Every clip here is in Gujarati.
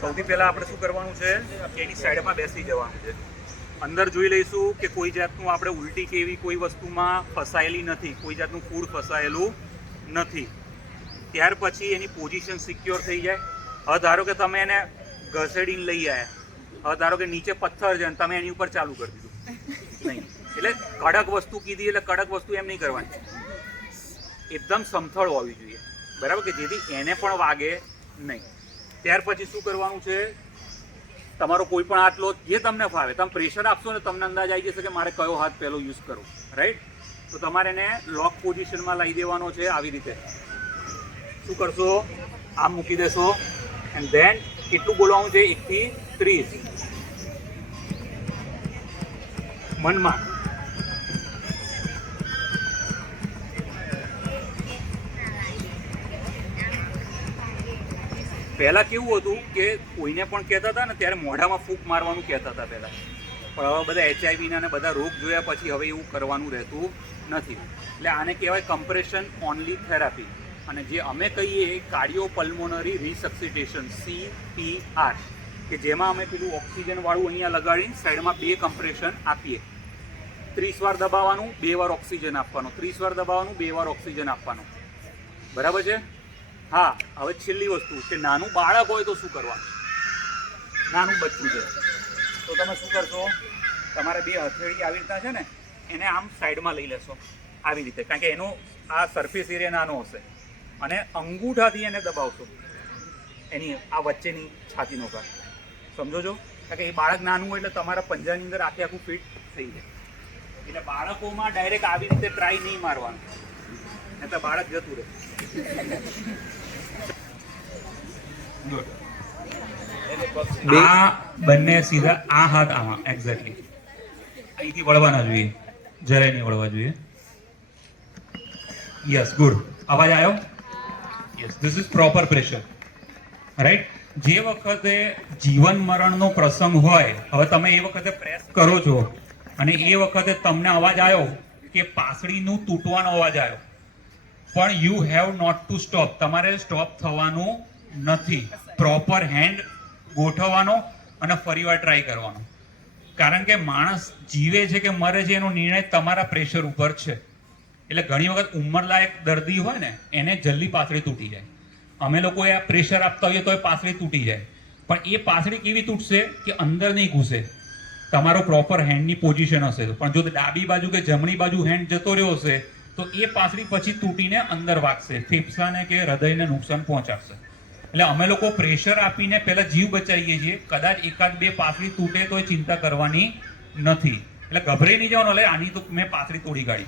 સૌથી પહેલા આપણે શું કરવાનું છે? કે એની સાઈડમાં બેસી જવાનું છે. અંદર જોઈ લઈશું કે કોઈ જાતનું આપણે ઉલટી કે એવી કોઈ વસ્તુમાં ફસાયેલી નથી. કોઈ જાતનું ફૂડ ફસાયેલું નથી. ત્યાર પછી એની પોઝિશન સિક્યોર થઈ જાય. હવે ધારો કે તમે એને ઘસેડીને લઈ આવ્યા હવે ધારો કે નીચે પથ્થર છે તમે એની ઉપર ચાલુ કરી દીધું. નહીં. એટલે કડક વસ્તુ કીધી એટલે કડક વસ્તુ એમ નહીં કરવાની. એકદમ સમથળ હોવી જોઈએ. બરાબર કે જેથી એને પણ વાગે નહીં. ત્યાર પછી શું કરવાનું છે? તમારો કોઈ પણ આટલો જે તમને ફાવે, તમે પ્રેશર આપશો ને તમને અંદાજ આવી જશે કે મારે કયો હાથ પહેલો યુઝ કરવો રાઈટ તો તમારે એને લોક પોઝિશનમાં લઈ દેવાનો છે આવી રીતે. શું કરશો? આમ મૂકી દેશો. એન્ડ ધેન કેટલું બોલવાનું છે? એકથી ત્રીસ. મનમાં. પહેલા કેવું હતું કે કોઈને પણ કહેતા હતા ને ત્યારે મોઢામાં ફૂંક મારવાનું કહેતા હતા પહેલાં. પણ હવે બધા એચઆઈવીના ને બધા રોગ જોયા પછી હવે એવું કરવાનું રહેતું નથી. એટલે આને કહેવાય કમ્પ્રેશન ઓનલી થેરાપી અને જે અમે કહીએ cardio pulmonary resuscitation C P R કે જેમાં અમે પેલું ઓક્સિજન વાળું અહીંયા લગાડીને સાઈડમાં બે કમ્પ્રેશન આપીએ. ત્રીસ વાર દબાવવાનું, બે વાર ઓક્સિજન આપવાનું. ત્રીસ વાર દબાવવાનું, બે વાર ઓક્સિજન આપવાનું. બરાબર છે? હા, હવે છેલ્લી વસ્તુ કે નાનું બાળક હોય તો શું કરવાનું નાનું બચ્ચું છે. તો તમે શું કરશો? તમારે બે હથેળી આવી રીતના છે ને, એને આમ સાઈડમાં લઈ લેશો. આવી રીતે, કારણ કે એનો આ સરફેસ એરિયા નાનો હશે. અને અંગૂઠાથી એને દબાવશો. એની આ વચ્ચેની છાતીનો ભાગ. સમજો છો? કારણ કે એ બાળક નાનું હોય એટલે તમારા પંજાની અંદર આખે આખું ફિટ થઈ જાય. એટલે બાળકોમાં ડાયરેક્ટ આવી રીતે ટ્રાય નહીં મારવાનું. તો બાળક જતું રહે. આ બંને સીધા આ હાથ આમાં એક્ઝેક્ટલી અહીંથી વળવાના જોઈએ. જરાય નહીં વળવા જોઈએ. યસ ગુડ અવાજ આવ્યો yes this is proper pressure right જે વખતે જીવન મરણનો પ્રસંગ હોય, હવે તમે એ વખતે પ્રેસ કરો છો, અને એ વખતે તમને અવાજ આવ્યો કે પાસળીનું તૂટવાનો અવાજ આવ્યો પણ you have not to stop તમારે સ્ટોપ થવાનું નથી. પ્રોપર હેન્ડ ગોઠવવાનો અને ફરીવાર ટ્રાય કરવાનો. કારણ કે માણસ જીવે છે કે મરે છે એનો નિર્ણય તમારા પ્રેશર ઉપર છે. એટલે ઘણી વખત ઉંમરલાયક દર્દી હોય ને, એને જલ્દી પાસળી તૂટી જાય. અમે લોકો આ પ્રેશર આપતા હોઈએ તો એ પાસળી તૂટી જાય. પણ એ પાસળી કેવી તૂટશે કે અંદર નહીં ઘૂસે. તમારો પ્રોપર હેન્ડની પોઝિશન હશે. પણ જો ડાબી બાજુ કે જમણી બાજુ હેન્ડ જતો રહ્યો હશે, તો એ પાથળી પછી તૂટીને અંદર વાગશે. ફેફસાને કે હૃદયને નુકસાન પહોંચાડશે. એટલે અમે લોકો પ્રેશર આપીને પહેલાં જીવ બચાવીએ છીએ. કદાચ એકાદ બે પાથરી તૂટે તો ચિંતા કરવાની નથી. એટલે ગભરાઈ નહીં જવાનું એટલે આની તો મેં પાથરી તોડી કાઢી.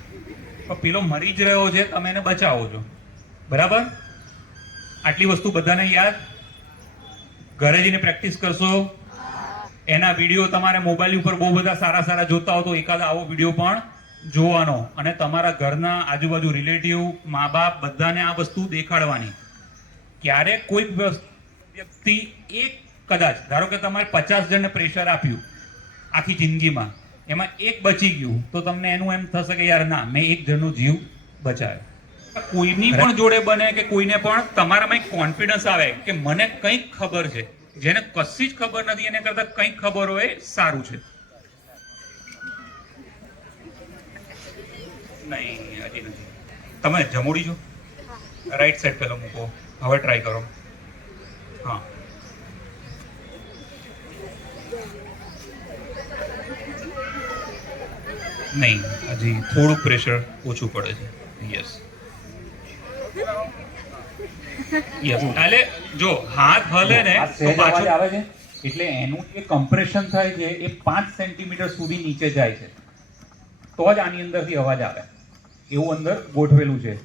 પણ પેલો મરી જ રહ્યો છે, તમે એને બચાવો છો. બરાબર? આટલી વસ્તુ બધાને યાદ? ઘરે જઈને પ્રેક્ટિસ કરશો? એના વીડિયો તમારે મોબાઈલ ઉપર બહુ બધા સારા સારા જોતા હો તો એકાદ આવો વીડિયો પણ જોવાનો. અને તમારા ઘરના આજુબાજુ રિલેટિવ મા બાપ બધાને આ વસ્તુ દેખાડવાની. ક્યારેક કોઈ વ્યક્તિ એક કદાચ ધારો કે તમારે પચાસ જણને પ્રેશર આપ્યું આખી જિંદગીમાં એમાં એક બચી ગયું તો તમને એનું એમ થશે કે યાર ના મેં એક જણનો જીવ બચાવ્યો. કોઈની પણ જોડે બને કે કોઈને પણ તમારામાં એક કોન્ફિડન્સ આવે કે મને કંઈક ખબર છે જેને કશી જ ખબર નથી એને કરતાં કંઈક ખબર હોય સારું છે. નહીં હજી નથી. તમે જમોડી છો? રાઈટ સાઈડ પેલો મૂકો. હવે ટ્રાય કરો. હા. નહીં હજી થોડુંક પ્રેશર ઓછું પડે છે. યસ યસ એટલે જો હાથ હલે ને તો પાછું આવે છે? એટલે એનું જે કમ્પ્રેશન થાય છે એ પાંચ સેન્ટીમીટર સુધી નીચે જાય છે. તો જ આની અંદરથી અવાજ આવે. એવું અંદર ગોઠવેલું છે.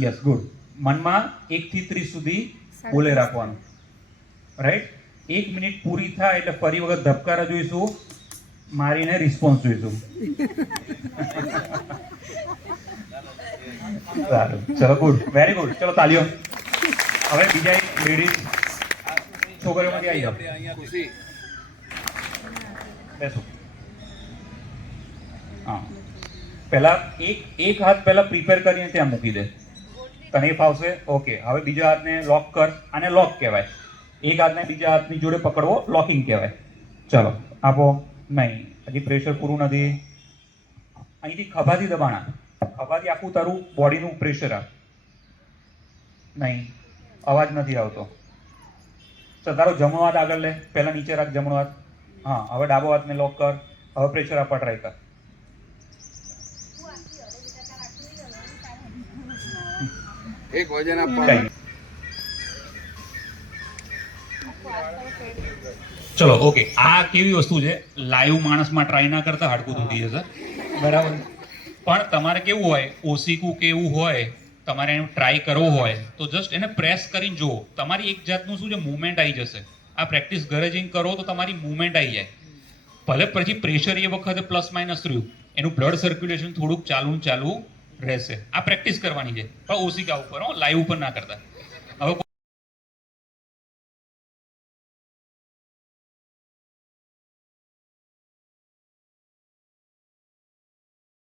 યસ ગુડ મનમાં એક થી ત્રીસ સુધી બોલે રાખવાનું. રાઈટ એક મિનિટ પૂરી થાય એટલે ફરી વખત ધબકારા જોઈશું મારીને રિસ્પોન્સ જોઈશું. સારું. ચલો ગુડ વેરી ગુડ ચલો તાલીઓ. હવે બીજા એક લેડીઝ છોકરીઓમાંથી આવી જાઓ બેસો. હા. પહેલા એક એક હાથ પહેલા પ્રિપેર કરીને ત્યાં મૂકી દે. તને ફાવશે ઓકે, હવે બીજા હાથને લોક કર આને લોક કહેવાય. એક હાથને બીજા હાથની જોડે પકડવો લોકિંગ કહેવાય. ચલો, આપો, નહીં, હજી પ્રેશર પૂરું નથી. અહીંથી ખભાથી દબાણા ખભાથી આખું તારું બોડીનું પ્રેશર આપ. નહીં, અવાજ નથી આવતો. ચાલ, તારો જમણો હાથ આગળ લે. પહેલાં નીચે રાખ જમણો હાથ. હા, હવે ડાબો હાથને લોક કર. હવે પ્રેશર આપવા ટ્રાય કર. એક વજન આપવાનું. ચલો ઓકે. આ કેવી વસ્તુ છે? લાઈવ માણસમાં ટ્રાય ના કરતા હાડકું તૂટી જશે બરાબર. પણ તમારે કેવું હોય ઓસીકું કે એવું હોય તમારે એનું ટ્રાય કરવો હોય તો જસ્ટ એને પ્રેસ કરીને જુઓ. તમારી એક જાતનું શું છે? મુવમેન્ટ આવી જશે. આ પ્રેક્ટિસ ઘરે જઈને કરો તો તમારી મુવમેન્ટ આવી જાય. ભલે પછી પ્રેશર એ વખતે પ્લસ માઇનસ રહ્યું. એનું બ્લડ સર્ક્યુલેશન થોડુંક ચાલુ ચાલુ રહેશે. આ પ્રેક્ટિસ કરવાની છે. પણ ઓશિકા ઉપર હો લાઈવ ઉપર ના કરતા. હવે